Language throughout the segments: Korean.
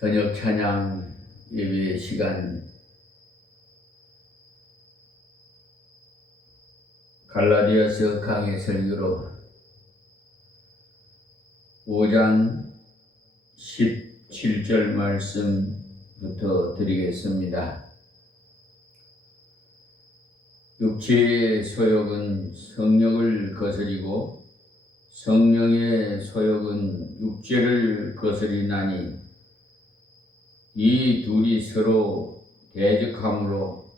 저녁 찬양 예배 시간 갈라디아서 강해 설교로 5장 17절 말씀부터 드리겠습니다. 육체의 소욕은 성령을 거스리고 성령의 소욕은 육체를 거스리나니 이 둘이 서로 대적하므로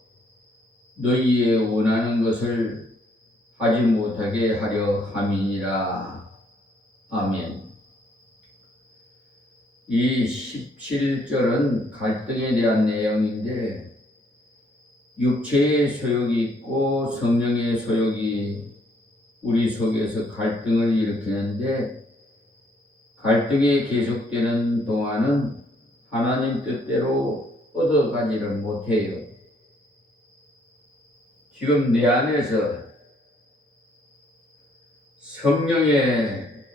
너희의 원하는 것을 하지 못하게 하려 함이니라. 아멘. 이 17절은 갈등에 대한 내용인데 육체의 소욕이 있고 성령의 소욕이 우리 속에서 갈등을 일으키는데 갈등이 계속되는 동안은 하나님 뜻대로 얻어가지를 못해요. 지금 내 안에서 성령의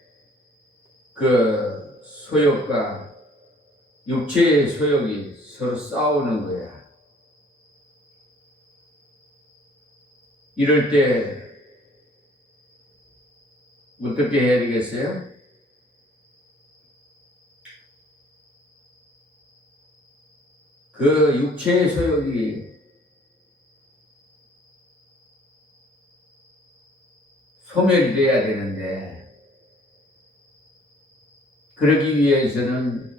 그 소욕과 육체의 소욕이 서로 싸우는 거야. 이럴 때 어떻게 해야 되겠어요? 그 육체의 소욕이 소멸이 돼야 되는데 그러기 위해서는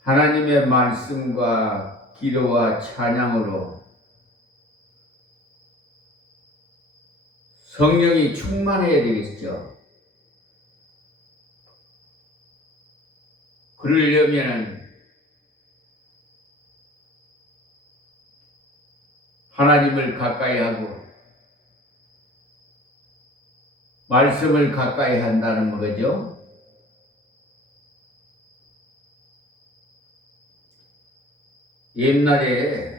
하나님의 말씀과 기도와 찬양으로 성령이 충만해야 되겠죠. 그러려면 하나님을 가까이 하고 말씀을 가까이 한다는 거죠. 옛날에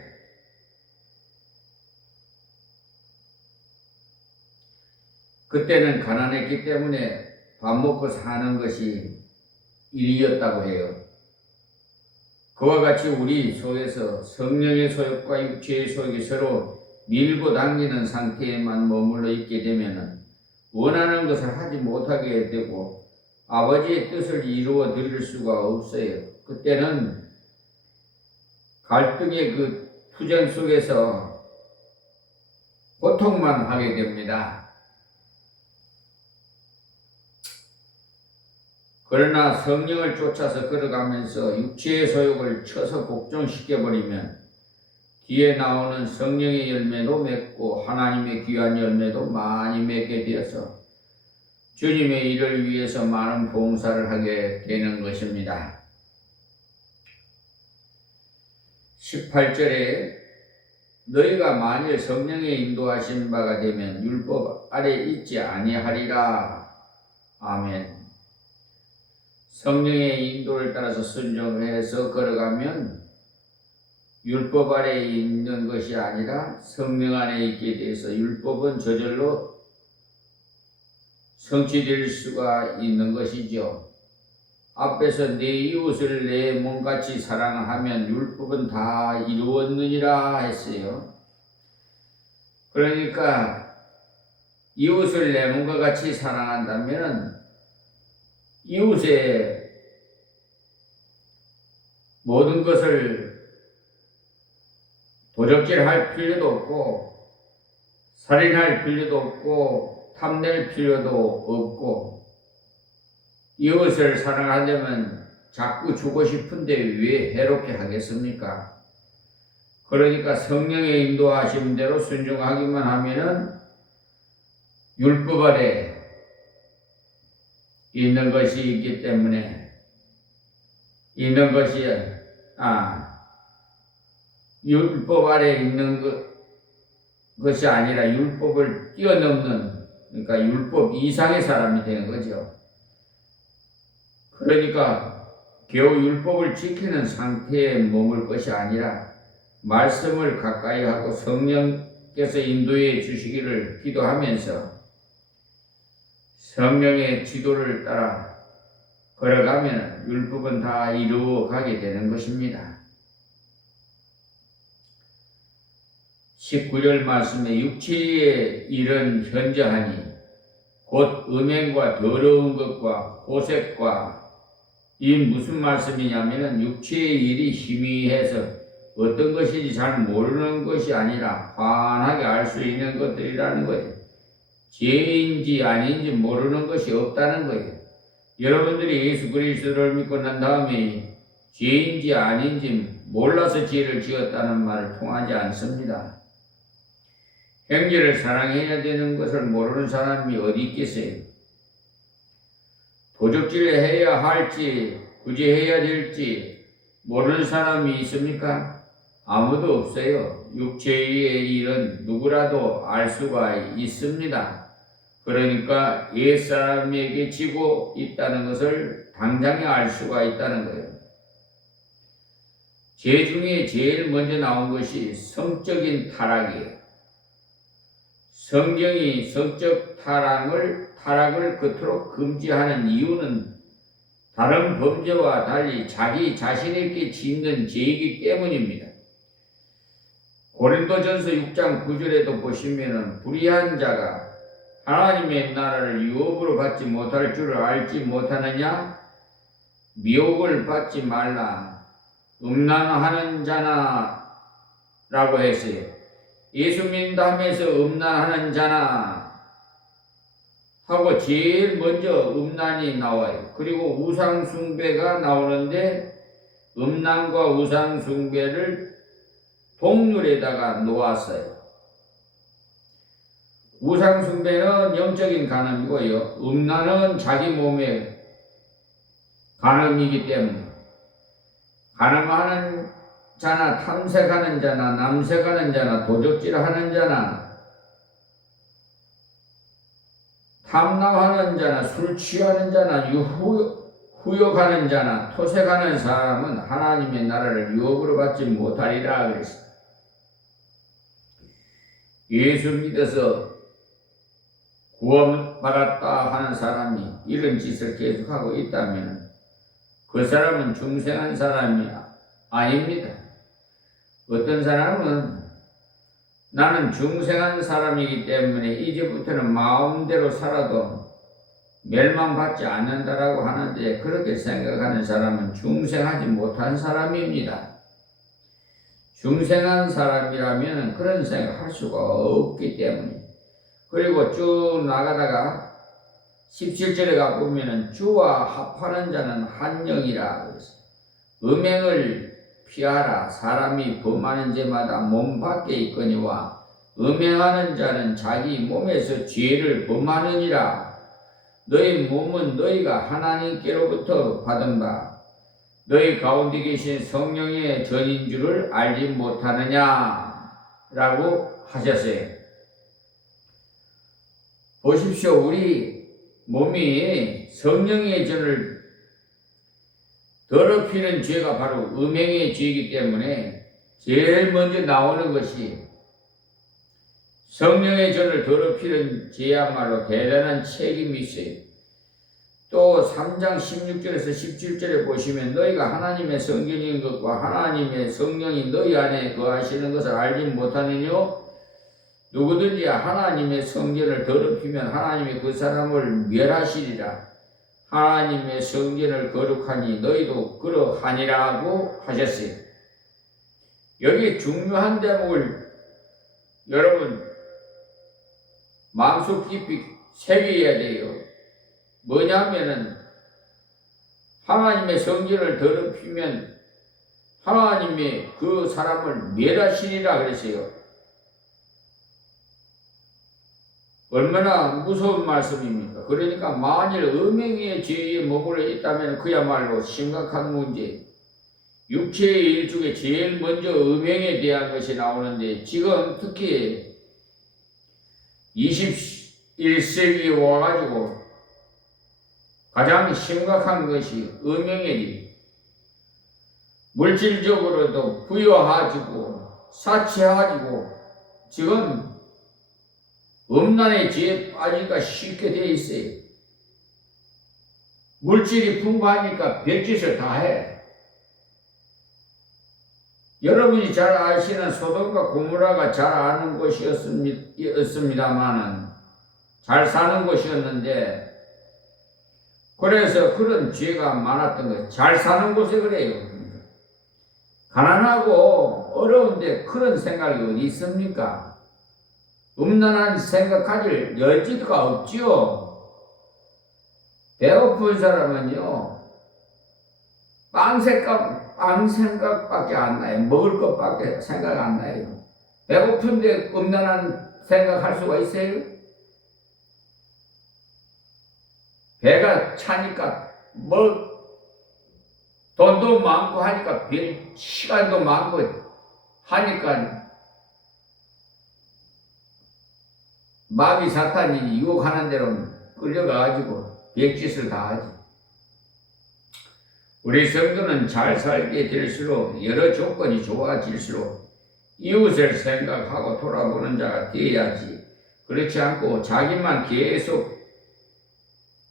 그때는 가난했기 때문에 밥 먹고 사는 것이 일이었다고 해요. 그와 같이 우리 속에서 성령의 소욕과 육체의 소욕이 서로 밀고 당기는 상태에만 머물러 있게 되면 원하는 것을 하지 못하게 되고 아버지의 뜻을 이루어 드릴 수가 없어요. 그때는 갈등의 그 투쟁 속에서 고통만 하게 됩니다. 그러나 성령을 쫓아서 걸어가면서 육체의 소욕을 쳐서 복종시켜버리면 뒤에 나오는 성령의 열매도 맺고 하나님의 귀한 열매도 많이 맺게 되어서 주님의 일을 위해서 많은 봉사를 하게 되는 것입니다. 18절에 너희가 만일 성령의 인도하신 바가 되면 율법 아래 있지 아니하리라. 아멘. 성령의 인도를 따라서 순종해서 걸어가면 율법 아래에 있는 것이 아니라 성령 안에 있게 돼서 율법은 저절로 성취될 수가 있는 것이죠. 앞에서 내 이웃을 내 몸같이 사랑하면 율법은 다 이루었느니라 했어요. 그러니까 이웃을 내 몸과 같이 사랑한다면 이웃의 모든 것을 도적질할 필요도 없고 살인할 필요도 없고 탐낼 필요도 없고 이웃을 사랑하려면 자꾸 주고 싶은데 왜 해롭게 하겠습니까? 그러니까 성령의 인도하신 대로 순종하기만 하면은 율법 아래 있는 것이 있기 때문에 있는 것이 율법 아래 있는 것이 아니라 율법을 뛰어넘는 그러니까 율법 이상의 사람이 되는 거죠. 그러니까 겨우 율법을 지키는 상태에 머물 것이 아니라 말씀을 가까이 하고 성령께서 인도해 주시기를 기도하면서 성령의 지도를 따라 걸어가면 율법은 다 이루어가게 되는 것입니다. 19절 말씀에 육체의 일은 현저하니 곧 음행과 더러운 것과 호색과, 이 무슨 말씀이냐면은 육체의 일이 희미해서 어떤 것인지 잘 모르는 것이 아니라 환하게 알 수 있는 것들이라는 거예요. 죄인지 아닌지 모르는 것이 없다는 거예요. 여러분들이 예수 그리스도를 믿고 난 다음에 죄인지 아닌지 몰라서 죄를 지었다는 말을 통하지 않습니다. 형제를 사랑해야 되는 것을 모르는 사람이 어디 있겠어요? 도적질을 해야 할지 구제해야 될지 모르는 사람이 있습니까? 아무도 없어요. 육체의 일은 누구라도 알 수가 있습니다. 그러니까 옛사람에게 지고 있다는 것을 당장에 알 수가 있다는 거예요. 죄 중에 제일 먼저 나온 것이 성적인 타락이에요. 성경이 성적 타락을 그토록 금지하는 이유는 다른 범죄와 달리 자기 자신에게 짓는 죄이기 때문입니다. 고린도전서 6장 9절에도 보시면은 불의한 자가 하나님의 나라를 유업으로 받지 못할 줄을 알지 못하느냐? 미혹을 받지 말라. 음란하는 자나 라고 했어요. 예수 믿는다 하면서 음란하는 자나 하고 제일 먼저 음란이 나와요. 그리고 우상숭배가 나오는데 음란과 우상숭배를 동률에다가 놓았어요. 우상숭배는 영적인 간음이고요. 음란은 자기 몸의 간음이기 때문에 간음하는 자나 탐색하는 자나 남색하는 자나 도적질하는 자나 탐남하는 자나 술 취하는 자나 후욕하는 자나 토색하는 사람은 하나님의 나라를 유업으로 받지 못하리라 그랬습니다. 예수 믿어서 구원받았다 하는 사람이 이런 짓을 계속하고 있다면 그 사람은 중생한 사람이 아닙니다. 어떤 사람은 나는 중생한 사람이기 때문에 이제부터는 마음대로 살아도 멸망받지 않는다라고 하는데, 그렇게 생각하는 사람은 중생하지 못한 사람입니다. 중생한 사람이라면 그런 생각할 수가 없기 때문에. 그리고 쭉 나가다가 17절에 가보면 주와 합하는 자는 한 영이라 그랬어요. 음행을 피하라. 사람이 범하는 죄마다 몸 밖에 있거니와 음행하는 자는 자기 몸에서 죄를 범하느니라. 너희 몸은 너희가 하나님께로부터 받은 바 너희 가운데 계신 성령의 전인 줄을 알지 못하느냐 라고 하셨어요. 보십시오. 우리 몸이 성령의 전을 더럽히는 죄가 바로 음행의 죄이기 때문에 제일 먼저 나오는 것이 성령의 전을 더럽히는 죄야말로 대단한 책임이 있어요. 또 3장 16절에서 17절에 보시면 너희가 하나님의 성전인 것과 하나님의 성령이 너희 안에 거하시는 것을 알지 못하느뇨? 누구든지 하나님의 성전을 더럽히면 하나님이 그 사람을 멸하시리라. 하나님의 성전을 거룩하니 너희도 그러하니라고 하셨어요. 여기 중요한 대목을 여러분 마음속 깊이 새겨야 돼요. 뭐냐면은 하나님의 성전을 더럽히면 하나님이 그 사람을 멸하시리라 그랬어요. 얼마나 무서운 말씀입니까? 그러니까 만일 음행의 죄에 머물러 있다면 그야말로 심각한 문제. 육체의 일 중에 제일 먼저 음행에 대한 것이 나오는데 지금 특히 21세기에 와가지고 가장 심각한 것이 음행의 일. 물질적으로도 부여가지고 사치가지고 지금 음란의 죄에 빠지기가 쉽게 되어 있어요. 물질이 풍부하니까 별짓을 다 해. 여러분이 잘 아시는 소돔과 고모라가 잘 아는 곳이었습니다만은 잘 사는 곳이었는데, 그래서 그런 죄가 많았던 거예요. 잘 사는 곳에 그래요. 가난하고 어려운데 그런 생각이 어디 있습니까? 음란한 생각 가질 여지가 없지요. 배고픈 사람은요, 빵 생각밖에 안 나요. 먹을 것밖에 생각 안 나요. 배고픈데 음란한 생각할 수가 있어요? 배가 차니까 돈도 많고 하니까 시간도 많고 하니까 마귀 사탄이 유혹하는 대로 끌려가가지고 별짓을 다 하지. 우리 성도는 잘 살게 될수록 여러 조건이 좋아질수록 이웃을 생각하고 돌아보는 자가 되어야지. 그렇지 않고 자기만 계속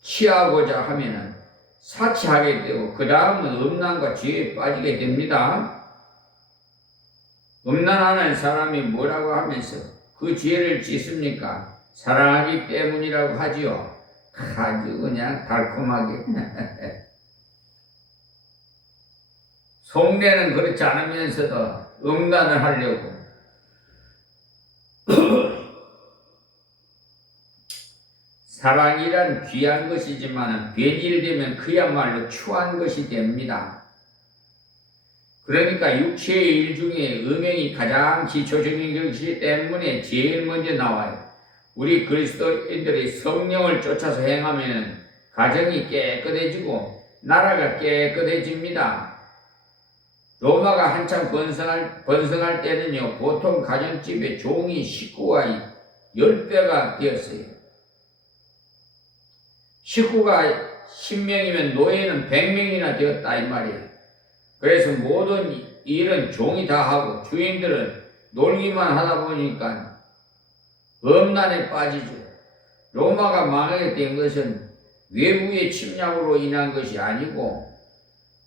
취하고자 하면은 사치하게 되고 그 다음은 음란과 죄에 빠지게 됩니다. 음란하는 사람이 뭐라고 하면서 그 죄를 짓습니까? 사랑하기 때문이라고 하지요. 아주 그냥 달콤하게. 속내는 그렇지 않으면서도 음란을 하려고. 사랑이란 귀한 것이지만 변질되면 그야말로 추한 것이 됩니다. 그러니까 육체의 일 중에 음행이 가장 기초적인 것이기 때문에 제일 먼저 나와요. 우리 그리스도인들이 성령을 쫓아서 행하면 가정이 깨끗해지고 나라가 깨끗해집니다. 로마가 한참 번성할 때는요, 보통 가정집에 종이 식구가 10배가 되었어요. 식구가 10명이면 노예는 100명이나 되었다 이 말이에요. 그래서 모든 일은 종이 다 하고 주인들은 놀기만 하다 보니까 음란에 빠지죠. 로마가 망하게 된 것은 외부의 침략으로 인한 것이 아니고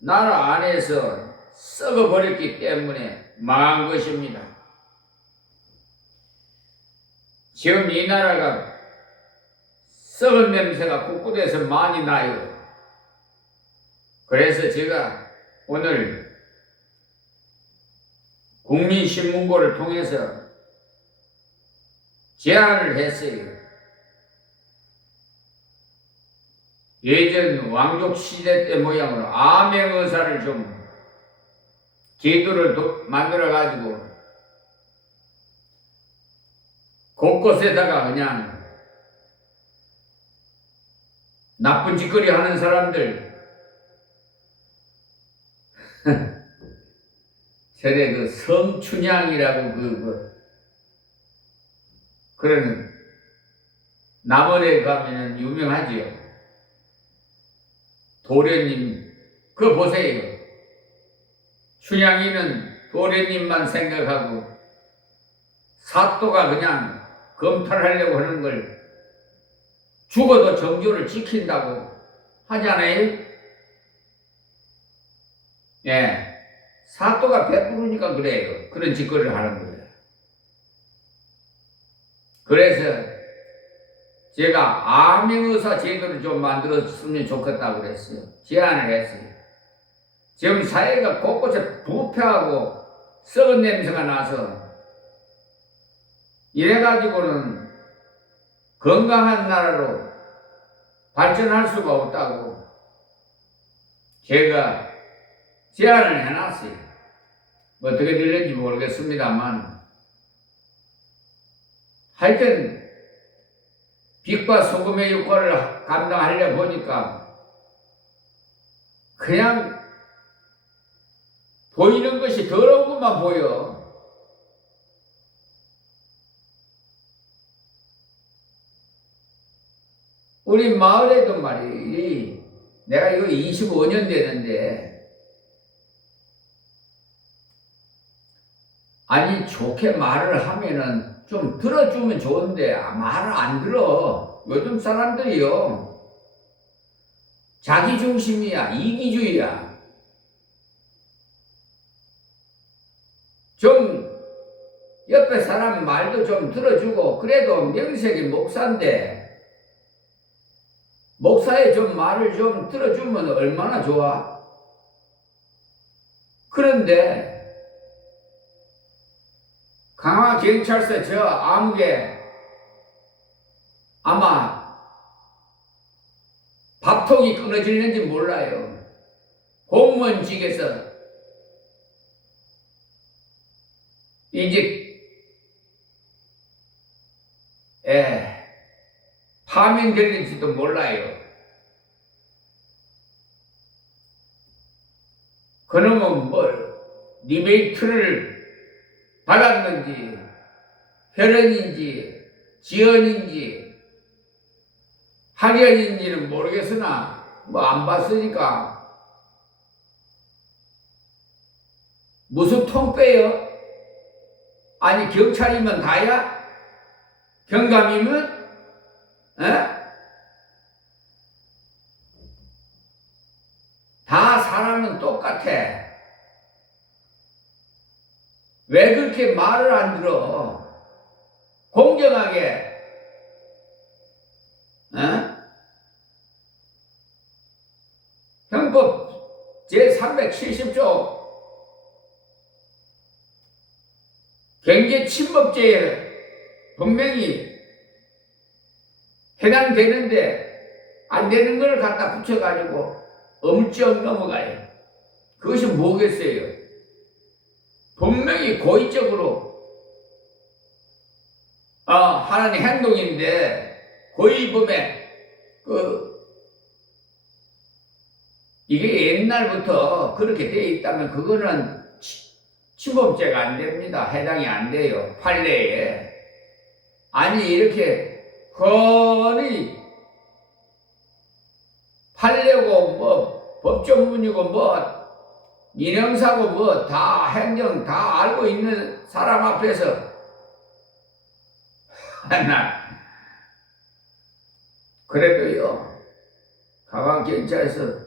나라 안에서 썩어버렸기 때문에 망한 것입니다. 지금 이 나라가 썩은 냄새가 곳곳에서 많이 나요. 그래서 제가 오늘 국민신문고를 통해서 제안을 했어요. 예전 왕족 시대 때 모양으로 암행의사를 좀 제도를 만들어 가지고 곳곳에다가 그냥 나쁜 짓거리 하는 사람들 전에 그 성춘향이라고 그런 남원에 가면은 유명하지요. 도련님 그거 보세요. 춘향이는 도련님만 생각하고 사또가 그냥 검탈하려고 하는 걸 죽어도 정조를 지킨다고 하잖아요. 예, 사또가 베푸르니까 그래요. 그런 짓거리를 하는 거예요. 그래서 제가 암행의사 제도를 좀 만들었으면 좋겠다고 그랬어요. 제안을 했어요. 지금 사회가 곳곳에 부패하고 썩은 냄새가 나서 이래가지고는 건강한 나라로 발전할 수가 없다고 제가 제안을 해놨어요. 어떻게 될는지 모르겠습니다만 하여튼 빛과 소금의 역할을 감당하려 보니까 그냥 보이는 것이 더러운 것만 보여. 우리 마을에도 말이 내가 이거 25년 되는데 아니 좋게 말을 하면은 좀 들어주면 좋은데 말을 안 들어. 요즘 사람들이요 자기중심이야. 이기주의야. 좀 옆에 사람 말도 좀 들어주고, 그래도 명색이 목사인데 목사의 좀 말을 좀 들어주면 얼마나 좋아. 그런데 강화경찰서 저 아무개 아마 밥통이 끊어질는지 몰라요. 공무원직에서 이제 파면될는지도 몰라요. 그놈은 리베이트를 받았는지 혈연인지 지연인지 학연인지는 모르겠으나 안 봤으니까 무슨 통 빼요? 아니 경찰이면 다야? 경감이면? 다 사람은 똑같아. 왜 그렇게 말을 안 들어? 공정하게 형법 제370조 경제침범죄에 분명히 해당되는데 안 되는 걸 갖다 붙여가지고 엄청 넘어가요. 그것이 뭐겠어요? 분명히 고의적으로 하는 행동인데 고의범에 이게 옛날부터 그렇게 되어 있다면 그거는 침범죄가 안 됩니다. 해당이 안 돼요. 판례에. 아니 이렇게 허니 판례고 법조문이고 민형사고 다 행정 다 알고 있는 사람 앞에서 그래도요 강화경찰서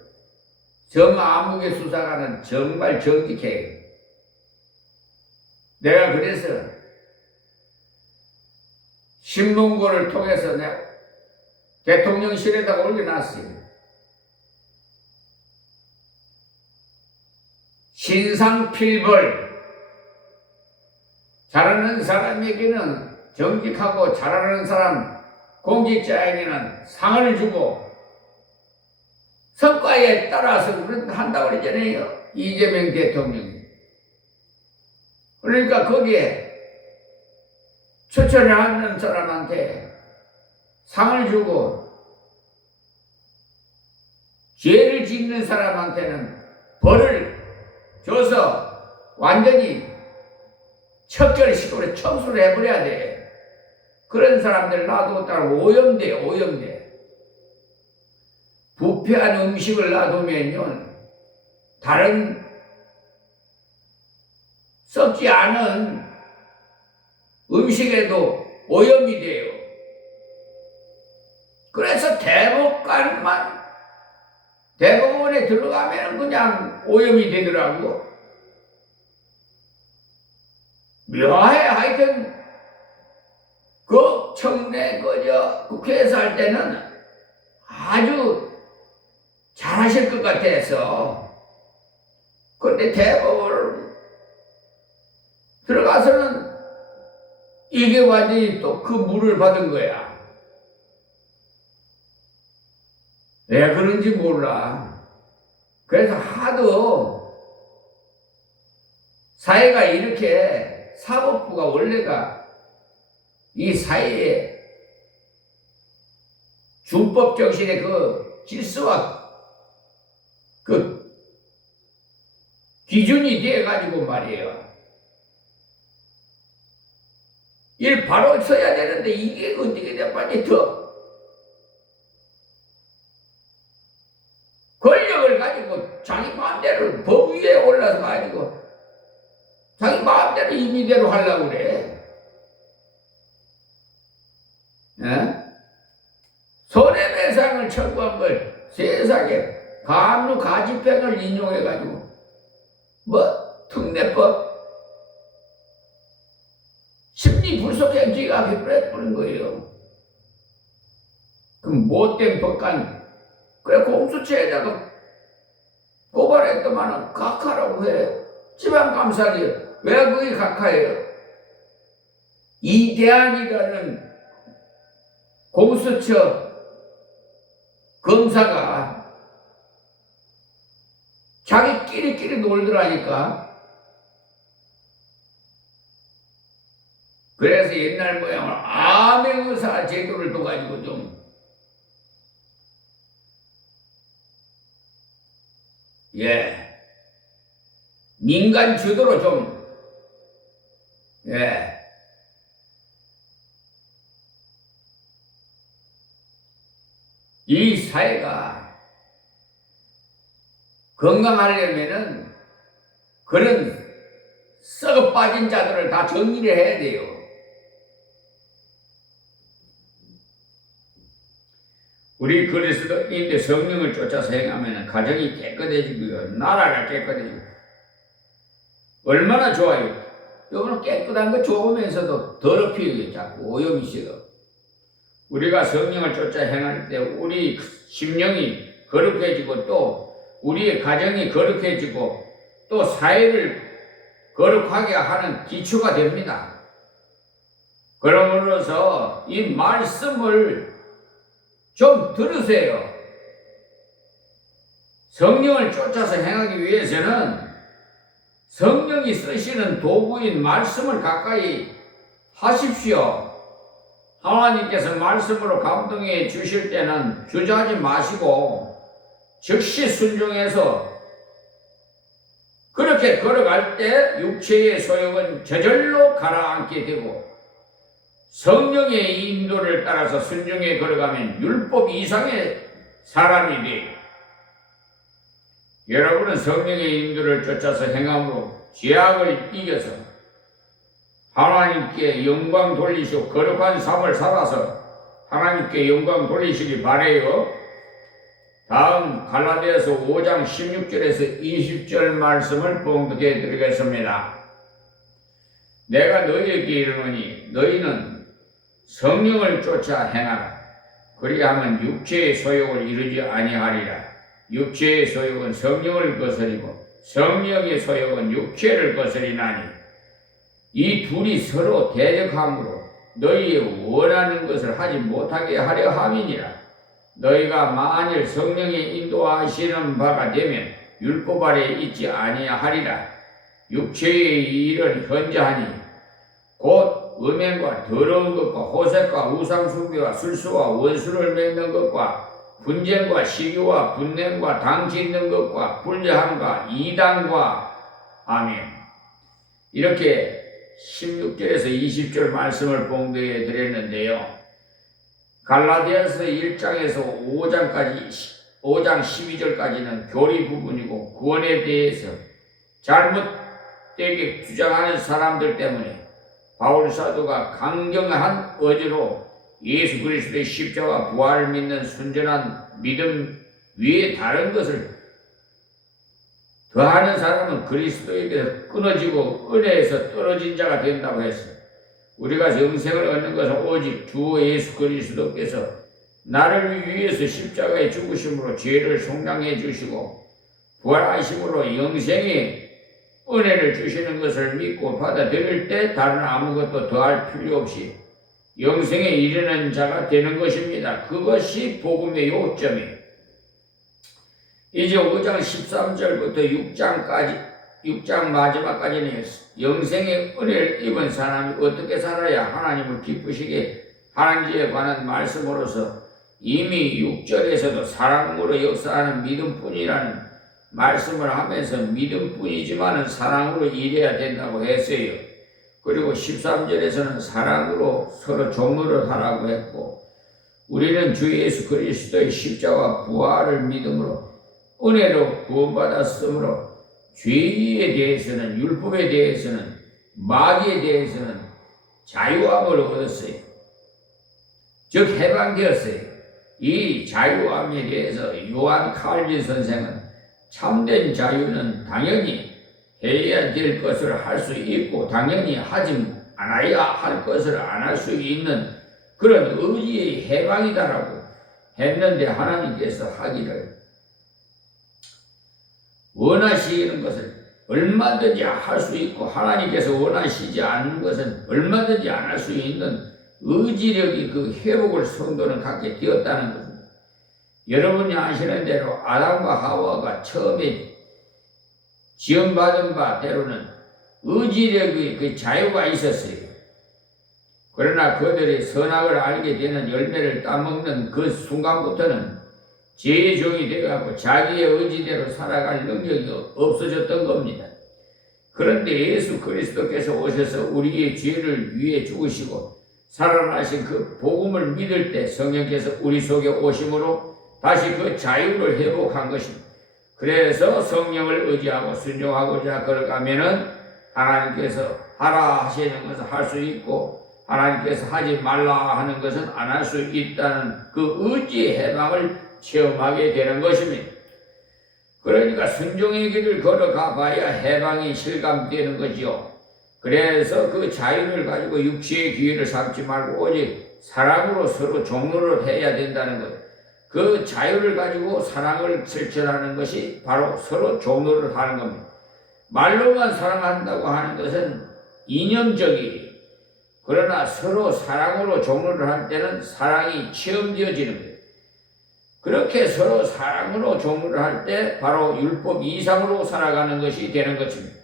정아무개 수사관은 정말 정직해요. 내가 그래서 신문고를 통해서 내가 대통령실에다가 올려놨어요. 신상필벌 잘하는 사람에게는 정직하고 잘하는 사람 공직자에게는 상을 주고 성과에 따라서 한다고 그러잖아요. 이재명 대통령이. 그러니까 거기에 추천을 하는 사람한테 상을 주고 죄를 짓는 사람한테는 벌을 줘서 완전히 척결시키고 청소를 해버려야 돼. 그런 사람들 놔두었다가 오염돼. 부패한 음식을 놔두면요 다른 썩지 않은 음식에도 오염이 돼요. 그래서 대법원에 들어가면 그냥 오염이 되더라고. 묘해. 하여튼 그 청내 국회에서 할 때는 아주 잘하실 것 같아서. 그런데 대법원 들어가서는 이게 완전히 또 그 물을 받은 거야. 왜 그런지 몰라. 그래서 하도 사회가 이렇게 사법부가 원래가 이 사회의 준법 정신의 그 질서와 그 기준이 돼가지고 말이에요. 일 바로 써야 되는데 이게 어떻게 돼? 빨리 더 권력을 가지고 자기 마음대로 법 위에 올라서 가지고 자기 마음대로 임의대로 하려고 그래. 손해배상을 청구한 걸 세상에 간루 가지병을 인용해가지고 뭐 특례법 심리불속행위가 해버린 거예요. 그럼 못된 법관 그래 공수처에다가 고발했더만은 각하라고 해. 지방감사리 왜 그게 각하예요? 이대한이라는 공수처 검사가 자기끼리끼리 놀더라니까. 그래서 옛날 모양으로 암행의사 제도를 둬가지고 좀 민간 주도로 좀 이 사회가 건강하려면은 그런 썩어 빠진 자들을 다 정리를 해야 돼요. 우리 그리스도인들 성령을 쫓아서 행하면 가정이 깨끗해지고요. 나라가 깨끗해지고. 얼마나 좋아요. 여러분 깨끗한 거 좋으면서도 더럽히고 자꾸 오염이 싫어. 우리가 성령을 쫓아 행할 때 우리 심령이 거룩해지고 또 우리의 가정이 거룩해지고 또 사회를 거룩하게 하는 기초가 됩니다. 그러므로서 이 말씀을 좀 들으세요. 성령을 쫓아서 행하기 위해서는 성령이 쓰시는 도구인 말씀을 가까이 하십시오. 하나님께서 말씀으로 감동해 주실 때는 주저하지 마시고 즉시 순종해서 그렇게 걸어갈 때 육체의 소욕은 저절로 가라앉게 되고 성령의 인도를 따라서 순종해 걸어가면 율법 이상의 사람이 돼요. 여러분은 성령의 인도를 쫓아서 행함으로 죄악을 이겨서 하나님께 영광 돌리시고 거룩한 삶을 살아서 하나님께 영광 돌리시기 바라요. 다음 갈라디아서 5장 16절에서 20절 말씀을 봉독해 드리겠습니다. 내가 너희에게 이르노니 너희는 성령을 쫓아 행하라. 그리하면 육체의 소욕을 이루지 아니하리라. 육체의 소욕은 성령을 거스리고 성령의 소욕은 육체를 거스리나니 이 둘이 서로 대적함으로 너희의 원하는 것을 하지 못하게 하려 함이니라. 너희가 만일 성령의 인도하시는 바가 되면 율법 아래 있지 아니하리라. 육체의 일은 현저하니 곧 음행과 더러운 것과 호색과 우상숭배와 술수와 원수를 맺는 것과 분쟁과 시기와 분냄과 당짓는 것과 불례함과 이단과 아멘. 이렇게 16절에서 20절 말씀을 봉독해 드렸는데요. 갈라디아서 1장에서 5장 12절까지는 교리 부분이고 구원에 대해서 잘못되게 주장하는 사람들 때문에 바울 사도가 강경한 어조로 예수 그리스도의 십자가 부활을 믿는 순전한 믿음 위에 다른 것을 더하는 사람은 그리스도에게서 끊어지고 은혜에서 떨어진 자가 된다고 했어요. 우리가 영생을 얻는 것은 오직 주 예수 그리스도께서 나를 위해서 십자가에 죽으심으로 죄를 속량해 주시고 부활하심으로 영생의 은혜를 주시는 것을 믿고 받아들일 때 다른 아무것도 더할 필요 없이 영생에 이르는 자가 되는 것입니다. 그것이 복음의 요점이에요. 이제 5장 13절부터 6장 마지막까지는 영생의 은혜를 입은 사람이 어떻게 살아야 하나님을 기쁘시게 하는지에 관한 말씀으로서 이미 6절에서도 사랑으로 역사하는 믿음뿐이라는 말씀을 하면서 믿음뿐이지만은 사랑으로 일해야 된다고 했어요. 그리고 13절에서는 사랑으로 서로 조물을 하라고 했고 우리는 주 예수 그리스도의 십자가 부활을 믿음으로 은혜로 구원받았으므로 죄에 대해서는 율법에 대해서는 마귀에 대해서는 자유함을 얻었어요. 즉 해방되었어요. 이 자유함에 대해서 요한 칼빈 선생은 참된 자유는 당연히 해야 될 것을 할 수 있고 당연히 하지 않아야 할 것을 안 할 수 있는 그런 의지의 해방이다라고 했는데, 하나님께서 하기를 원하시는 것을 얼마든지 할 수 있고 하나님께서 원하시지 않는 것은 얼마든지 안 할 수 있는 의지력이, 그 회복을 성도는 갖게 되었다는 것입니다. 여러분이 아시는 대로 아담과 하와가 처음에 지음받은 바대로는 의지력의 그 자유가 있었어요. 그러나 그들이 선악을 알게 되는 열매를 따먹는 그 순간부터는 죄의 종이 되어가고 자기의 의지대로 살아갈 능력이 없어졌던 겁니다. 그런데 예수 그리스도께서 오셔서 우리의 죄를 위해 죽으시고 살아나신 그 복음을 믿을 때 성령께서 우리 속에 오심으로 다시 그 자유를 회복한 것입니다. 그래서 성령을 의지하고 순종하고자 걸어가면은 하나님께서 하라 하시는 것을 할 수 있고 하나님께서 하지 말라 하는 것은 안 할 수 있다는 그 의지의 해방을 체험하게 되는 것입니다. 그러니까 순종의 길을 걸어가 봐야 해방이 실감되는 거지요. 그래서 그 자유를 가지고 육체의 기회를 삼지 말고 오직 사랑으로 서로 종로를 해야 된다는 거예요. 그 자유를 가지고 사랑을 실천하는 것이 바로 서로 종로를 하는 겁니다. 말로만 사랑한다고 하는 것은 이념적이에요. 그러나 서로 사랑으로 종로를 할 때는 사랑이 체험되어지는 거예요. 그렇게 서로 사랑으로 종로를 할 때 바로 율법 이상으로 살아가는 것이 되는 것입니다.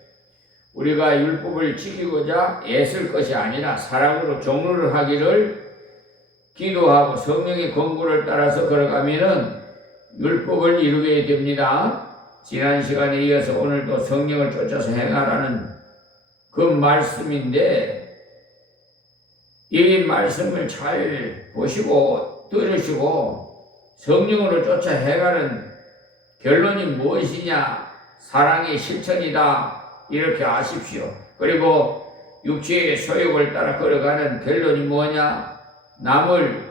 우리가 율법을 지키고자 애쓸 것이 아니라 사랑으로 종로를 하기를 기도하고 성령의 권고를 따라서 걸어가면은 율법을 이루게 됩니다. 지난 시간에 이어서 오늘도 성령을 쫓아서 행하라는 그 말씀인데, 이 말씀을 잘 보시고 들으시고 성령으로 쫓아 행하는 결론이 무엇이냐? 사랑의 실천이다. 이렇게 아십시오. 그리고 육체의 소욕을 따라 걸어가는 결론이 뭐냐? 남을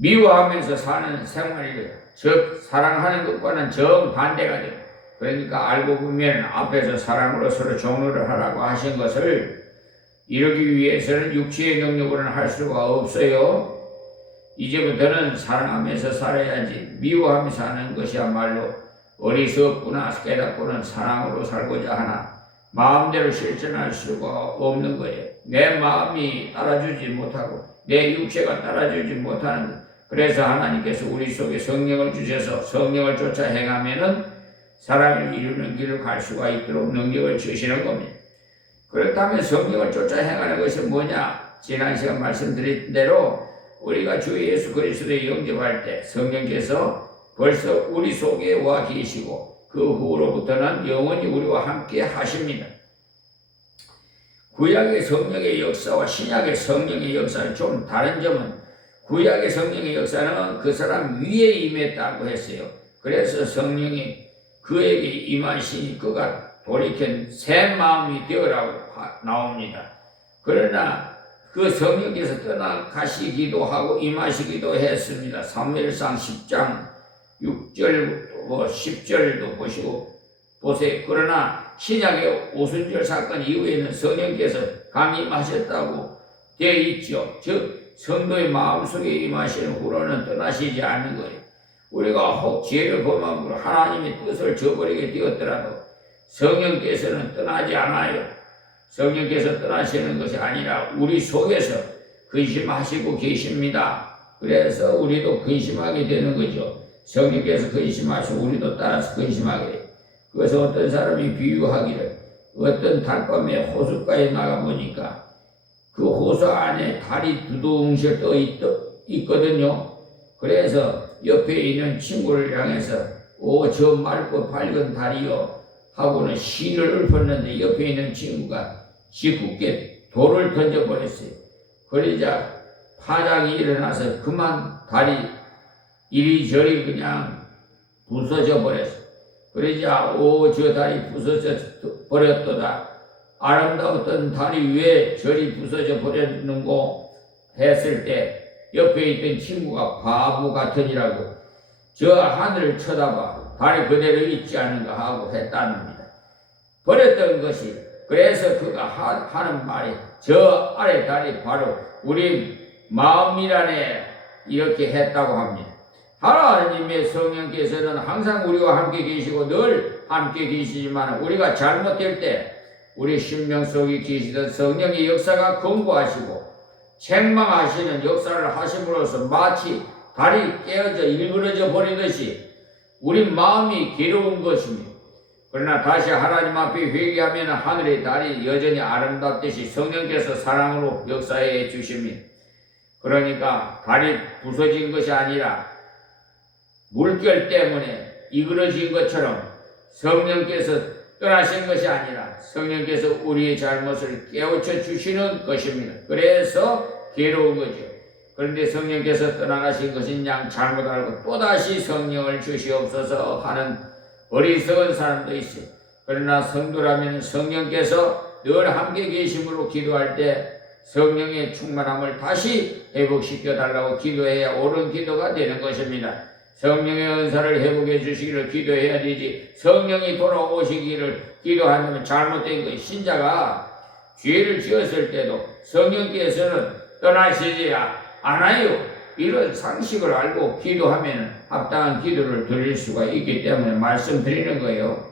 미워하면서 사는 생활이에요. 즉 사랑하는 것과는 정반대가 돼요. 그러니까 알고 보면 앞에서 사랑으로 서로 종로를 하라고 하신 것을 이루기 위해서는 육체의 능력으로는 할 수가 없어요. 이제부터는 사랑하면서 살아야지. 미워하면서 하는 것이야말로 어리석구나 깨닫고는 사랑으로 살고자 하나 마음대로 실천할 수가 없는 거예요. 내 마음이 따라주지 못하고 내 육체가 따라주지 못하는 거예요. 그래서 하나님께서 우리 속에 성령을 주셔서 성령을 쫓아 행하면은 사랑을 이루는 길을 갈 수가 있도록 능력을 주시는 겁니다. 그렇다면 성령을 쫓아 행하는 것이 뭐냐? 지난 시간 말씀드린 대로 우리가 주 예수 그리스도에 영접할 때 성령께서 벌써 우리 속에 와 계시고 그 후로부터는 영원히 우리와 함께 하십니다. 구약의 성령의 역사와 신약의 성령의 역사는 좀 다른 점은, 구약의 성령의 역사는 그 사람 위에 임했다고 했어요. 그래서 성령이 그에게 임하시니 그가 돌이킨 새 마음이 되어라고 나옵니다. 그러나 그 성령께서 떠나가시기도 하고 임하시기도 했습니다. 사무엘상 10장 6절 10절도 보시고 보세요. 그러나 신약의 오순절 사건 이후에는 성령께서 강림하셨다고 되어 있죠. 즉 성도의 마음속에 임하시는 후로는 떠나시지 않는 거예요. 우리가 혹 죄를 범함으로 하나님의 뜻을 저버리게 되었더라도 성령께서는 떠나지 않아요. 성령께서 떠나시는 것이 아니라 우리 속에서 근심하시고 계십니다. 그래서 우리도 근심하게 되는 거죠. 성령께서 근심하시고 우리도 따라서 근심하게 돼요. 그래서 어떤 사람이 비유하기를, 어떤 달밤에 호숫가에 나가보니까 그 호수 안에 달이 두둥실 떠 있거든요. 그래서 옆에 있는 친구를 향해서 저 맑고 밝은 달이요 하고는 시를 읊었는데 옆에 있는 친구가 짓궂게 돌을 던져버렸어요. 그러자 파장이 일어나서 그만 달이 이리저리 그냥 부서져 버렸어요. 그러자 저 달이 부서져 버렸도다. 아름다웠던 달이 왜 저리 부서져 버렸는고 했을 때 옆에 있던 친구가 바보 같으니라고 저 하늘을 쳐다봐 다리 그대로 있지 않은가 하고 했답니다. 버렸던 것이 그래서 그가 하는 말이 저 아래 다리 바로 우리 마음이라네 이렇게 했다고 합니다. 하나님의 성령께서는 항상 우리와 함께 계시고 늘 함께 계시지만 우리가 잘못될 때 우리 심령 속에 계시던 성령의 역사가 권고하시고 책망하시는 역사를 하심으로써 마치 달이 깨어져 일그러져 버리듯이 우리 마음이 괴로운 것입니다. 그러나 다시 하나님 앞에 회개하면 하늘의 달이 여전히 아름답듯이 성령께서 사랑으로 역사해 주십니다. 그러니까 달이 부서진 것이 아니라 물결 때문에 이그러진 것처럼 성령께서 떠나신 것이 아니라 성령께서 우리의 잘못을 깨우쳐 주시는 것입니다. 그래서 괴로운 거죠. 그런데 성령께서 떠나가신 것인 양 잘못 알고 또다시 성령을 주시옵소서 하는 어리석은 사람도 있어요. 그러나 성도라면 성령께서 늘 함께 계심으로 기도할 때 성령의 충만함을 다시 회복시켜 달라고 기도해야 옳은 기도가 되는 것입니다. 성령의 은사를 회복해 주시기를 기도해야 되지 성령이 돌아오시기를 기도한다면 잘못된 것. 신자가 죄를 지었을 때도 성령께서는 떠나시지 않아요. 이런 상식을 알고 기도하면 합당한 기도를 드릴 수가 있기 때문에 말씀드리는 거예요.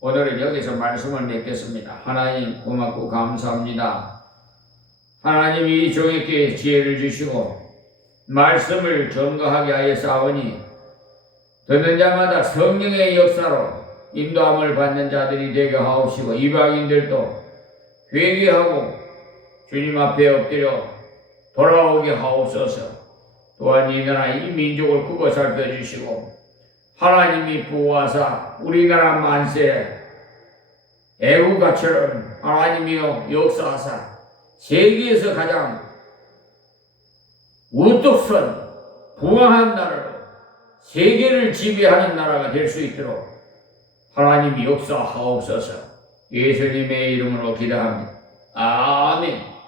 오늘은 여기서 말씀을 맺겠습니다. 하나님 고맙고 감사합니다. 하나님이 이 종에게 지혜를 주시고 말씀을 점거하게 하였사오니 듣는 자마다 성령의 역사로 인도함을 받는 자들이 되게 하옵시고 이방인들도 회개하고 주님 앞에 엎드려 돌아오게 하옵소서. 또한 이 나라 이 민족을 크고 살펴주시고 하나님이 보호하사 우리나라 만세 애국가처럼 하나님이여 역사하사 세계에서 가장 우뚝선 부강한 나라로 세계를 지배하는 나라가 될 수 있도록 하나님이 역사하옵소서. 예수님의 이름으로 기도합니다. 아멘.